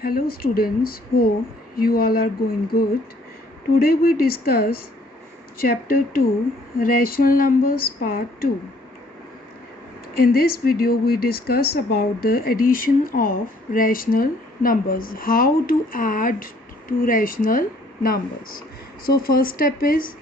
Hello students, hope you all are going good. Today we discuss chapter 2 Rational Numbers part 2. In this video we discuss about the addition of rational numbers, how to add two rational numbers. So first step is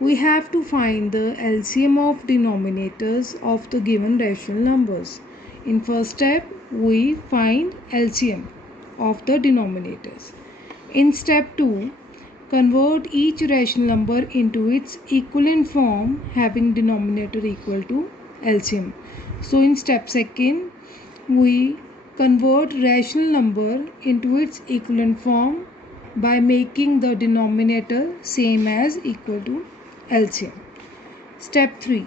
we have to find the LCM of denominators of the given rational numbers. In first step we find LCM of the denominators. In step 2, convert each rational number into its equivalent form having denominator equal to LCM. So in step 2, we convert rational number into its equivalent form by making the denominator same as equal to LCM. Step 3,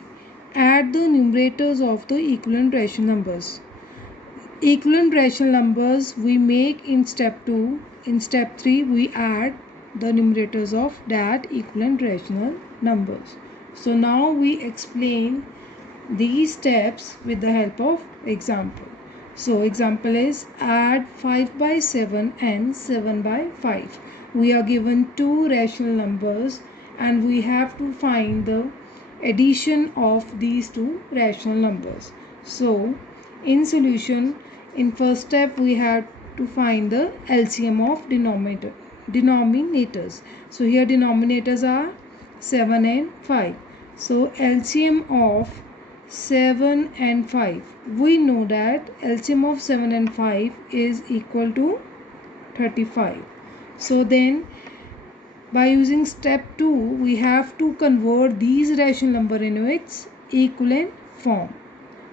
add the numerators of the equivalent rational numbers. Equivalent rational numbers we make in step 2. In step 3 we add the numerators of that equivalent rational numbers. So now we explain these steps with the help of example. So example is add 5 by 7 and 7 by 5. We are given two rational numbers and we have to find the addition of these two rational numbers. So in solution, in first step we have to find the LCM of denominators. So here denominators are 7 and 5. So LCM of 7 and 5. We know that LCM of 7 and 5 is equal to 35. So then by using step 2 we have to convert these rational number into its equivalent form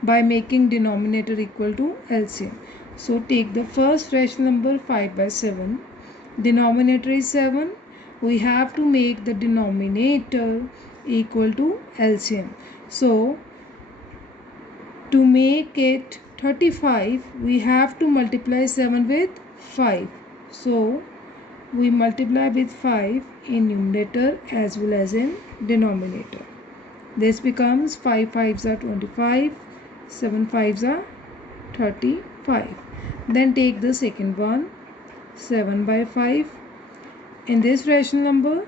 by making denominator equal to LCM. So take the first rational number 5 by 7. Denominator is 7. We have to make the denominator equal to LCM. So to make it 35, we have to multiply 7 with 5. So we multiply with 5 in numerator as well as in denominator. This becomes 5 5s are 25, 7 5s are 35. Then take the second one, 7 by 5. In this rational number,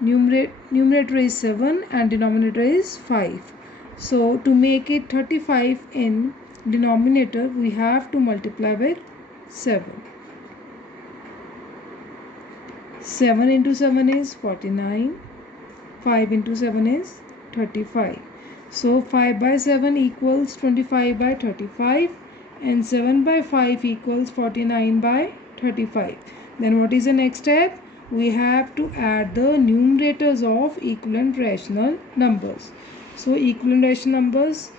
numerator is 7 and denominator is 5. So to make it 35 in denominator, we have to multiply with 7. 7 into 7 is 49. 5 into 7 is 35. So 5 by 7 equals 25 by 35 and 7 by 5 equals 49 by 35. Then what is the next step? We have to add the numerators of equivalent rational numbers. So equivalent rational numbers.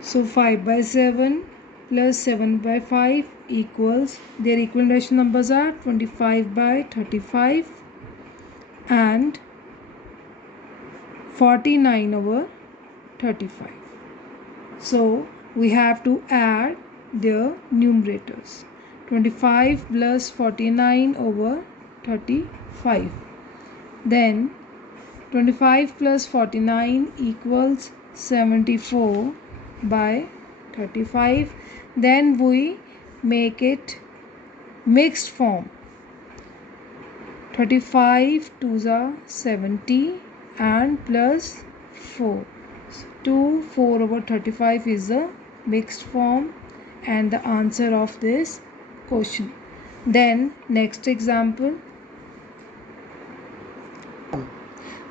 So 5 by 7 plus 7 by 5 equals, their equivalent rational numbers are 25 by 35 and 49 over 35. So we have to add their numerators. 25 plus 49 over 35. Then 25 plus 49 equals 74 by 35. Then we make it mixed form. 35 2s are 70 and plus 4. 2 4 over 35 is the mixed form and the answer of this question. Then next example.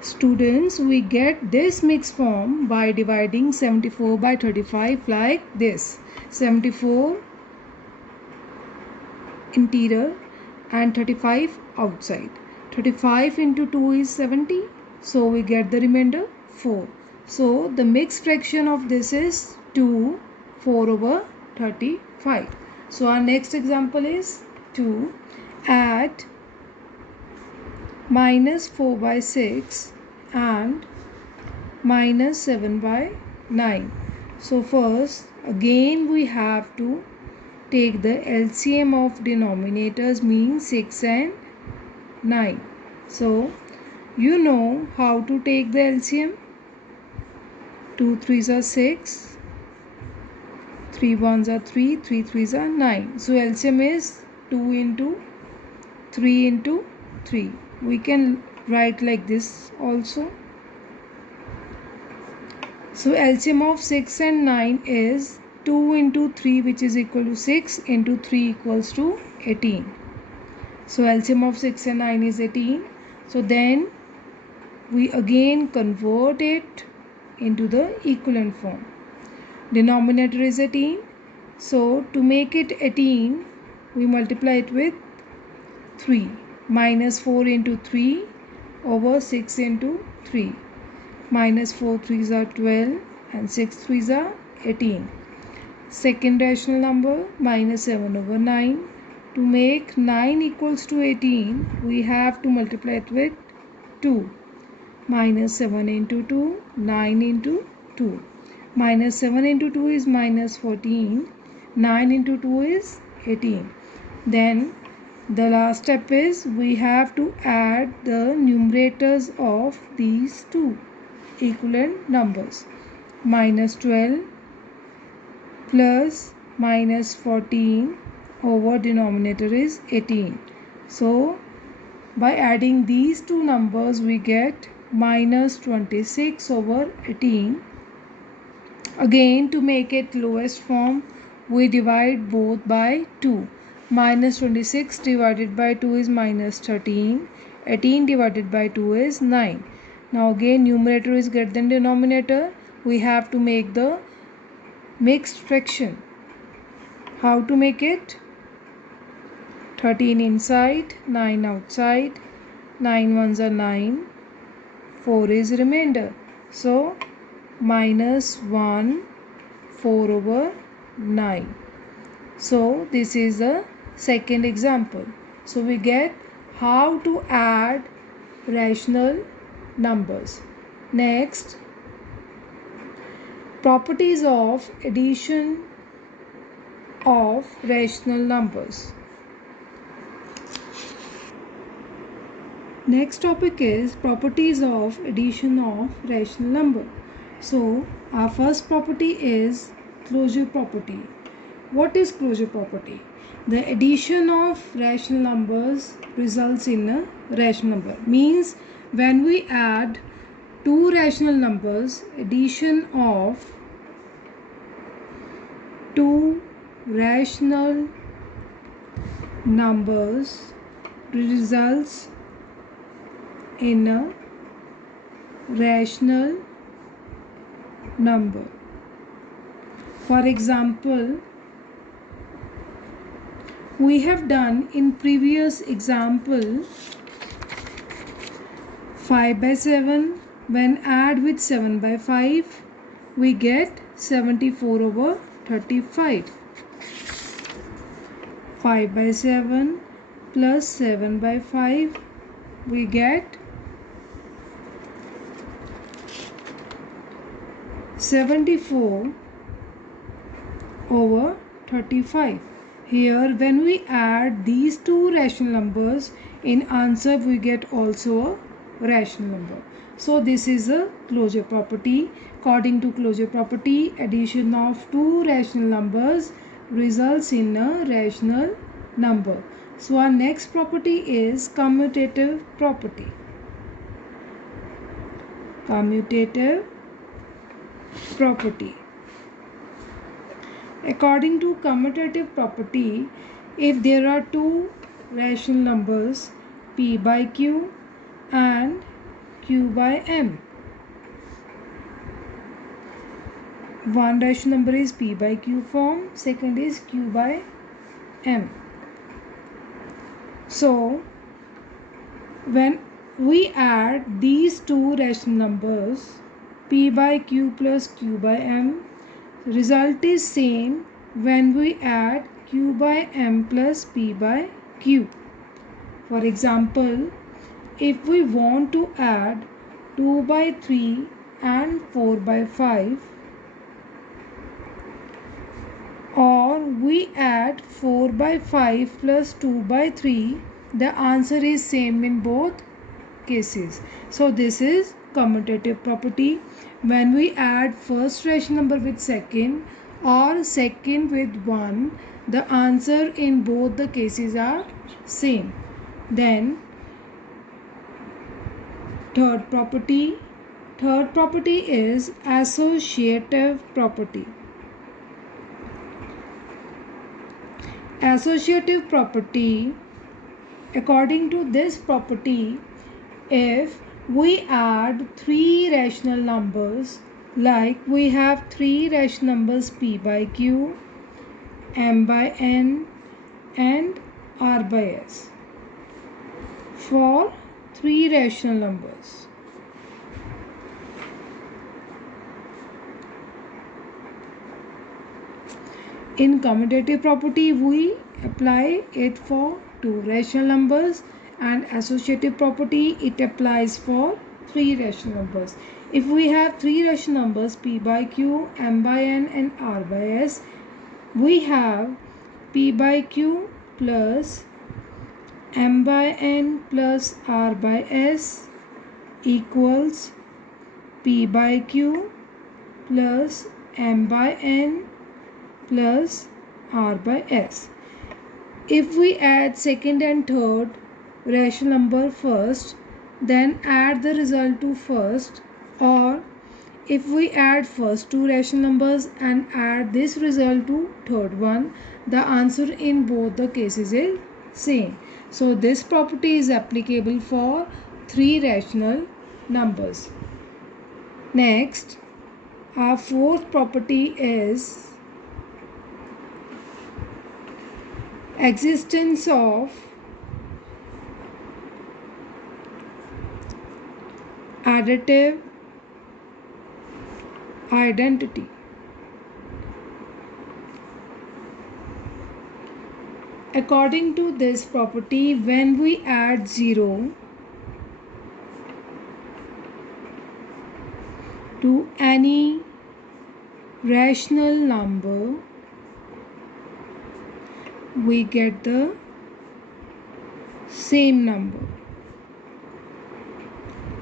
Students, we get this mixed form by dividing 74 by 35 like this. 74 interior and 35 outside. 35 into 2 is 70. So we get the remainder 4. So the mixed fraction of this is 2 4 over 35. So our next example is 2. Add minus 4 by 6 and minus 7 by 9. So first again we have to take the LCM of denominators, means 6 and 9. So you know how to take the LCM. 2 3s are 6, 3 ones are 3, 3 threes are 9. So LCM is 2 into 3 into 3. We can write like this also. So LCM of 6 and 9 is 2 into 3, which is equal to 6, into 3 equals to 18. So LCM of 6 and 9 is 18. So then we again convert it into the equivalent form. Denominator is 18. So to make it 18, we multiply it with 3. Minus 4 into 3 over 6 into 3. Minus 4 threes are 12 and 6 threes are 18. Second rational number, minus 7 over 9. To make 9 equals to 18, we have to multiply it with 2. Minus 7 into 2, 9 into 2. Minus 7 into 2 is minus 14. 9 into 2 is 18. Then the last step is we have to add the numerators of these two equivalent numbers. Minus 12 plus minus 14 over denominator is 18. So by adding these two numbers we get minus 26 over 18. Again, to make it lowest form, we divide both by 2. Minus 26 divided by 2 is minus 13. 18 divided by 2 is 9. Now again numerator is greater than denominator. We have to make the mixed fraction. How to make it? 13 inside, 9 outside. 9 ones are 9. 4 is remainder. So minus 1, 4 over 9. So this is the second example. So we get how to add rational numbers. Next, properties of addition of rational numbers. Next topic is properties of addition of rational number. So our first property is closure property. What is closure property? The addition of rational numbers results in a rational number. Means when we add two rational numbers, addition of two rational numbers results in a rational number. For example, we have done in previous example 5 by 7. When add with 7 by 5, we get 74 over 35. 5 by 7 plus 7 by 5, we get 74 over 35. Here when we add these two rational numbers, in answer we get also a rational number. So this is a closure property. According to closure property, addition of two rational numbers results in a rational number. So our next property is commutative property. Commutative property. According to commutative property, if there are two rational numbers p by q and q by m, one rational number is p by q form, second is q by m. So when we add these two rational numbers p by q plus q by m, result is same when we add q by m plus p by q. For example, if we want to add 2 by 3 and 4 by 5, or we add 4 by 5 plus 2 by 3, the answer is same in both cases. So this is commutative property. When we add first rational number with second, or second with 1, the answer in both the cases are same. Then third property. Third property is associative property. Associative property, according to this property, if we add three rational numbers, like we have three rational numbers p by q, m by n and r by s, for three rational numbers, in commutative property we apply it for two rational numbers, and associative property it applies for three rational numbers. If we have three rational numbers p by q, m by n and r by s, we have p by q plus m by n plus r by s equals p by q plus m by n plus r by s. If we add second and third rational number first, then add the result to first, or if we add first two rational numbers and add this result to third one, the answer in both the cases is same. So this property is applicable for three rational numbers. Next, our fourth property is existence of additive identity. According to this property, when we add 0 to any rational number, we get the same number.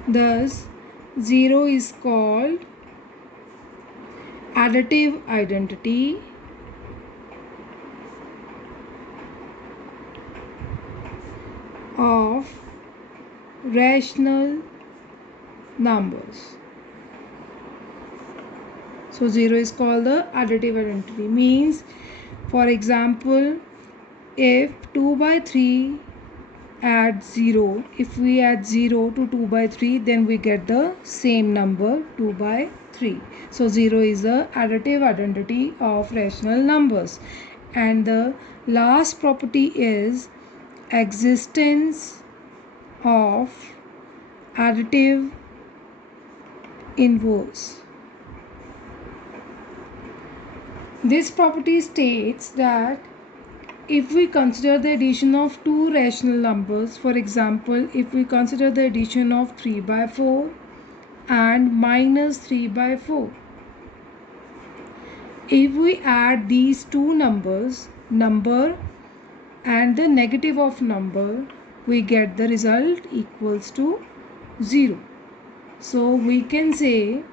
Thus, 0 is called additive identity of rational numbers. So 0 is called the additive identity. Means, for example, if 2 by 3 add 0, if we add 0 to 2 by 3, then we get the same number 2 by 3. So 0 is the additive identity of rational numbers. And the last property is existence of additive inverse. This property states that if we consider the addition of two rational numbers, for example, if we consider the addition of 3 by 4 and minus 3 by 4, if we add these two numbers, number and the negative of number, we get the result equals to 0. So we can say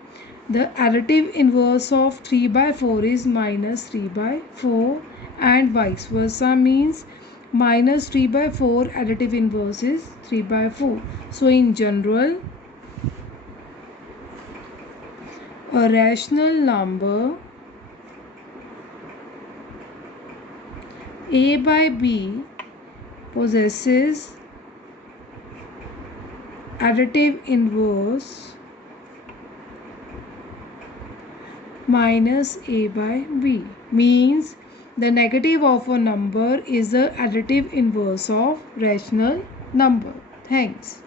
the additive inverse of 3 by 4 is minus 3 by 4, and vice versa, means minus 3 by 4 additive inverse is 3 by 4. So in general, a rational number a by b possesses additive inverse minus a by b, means the negative of a number is the additive inverse of rational number. Thanks.